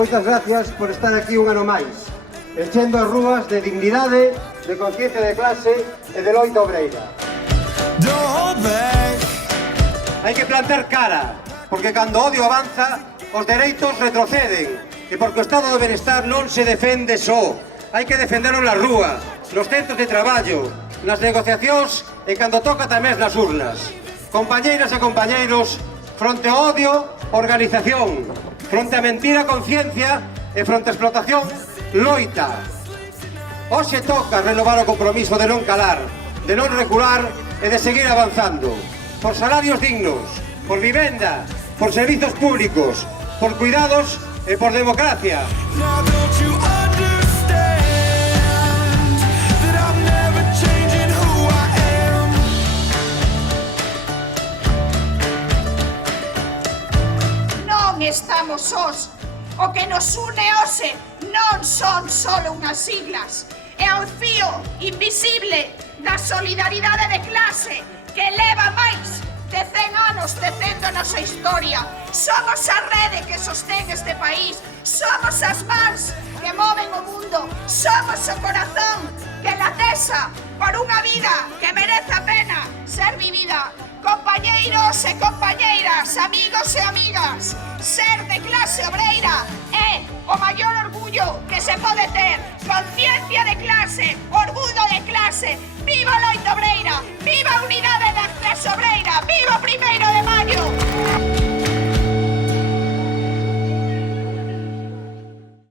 moitas gracias por estar aquí un ano máis, enchendo as rúas de dignidade, de conciencia de clase e de loita obreira. Hai que plantar cara, porque cando o odio avanza, os dereitos retroceden, e porque o estado de benestar non se defende só. Hai que defenderlo nas rúas, nos centros de traballo, nas negociacións e cando toca tamén nas urnas. Compañeiras e compañeiros, fronte ao odio, organización, fronte a mentira, conciencia e fronte a explotación, loita. Hoxe toca renovar o compromiso de non calar, de non recular e de seguir avanzando. Por salarios dignos, por vivenda, por servizos públicos, por cuidados e por democracia. Non estamos sós. O que nos une hoxe non son solo unhas siglas. É o fío invisible da solidaridade de clase que leva máis de 100 anos tecendo a nosa historia. Somos a rede que sostén este país. Somos as mans que moven o mundo. Somos o corazón que latesa por unha vida que merece a pena ser vivida. Compañeiros e compañeiras, amigos e amigas, ser de clase obreira é o maior orgullo que se pode ter. Conciencia de clase, orgullo de clase. Viva a loita obreira, viva a unidade da clase obreira, viva o 1º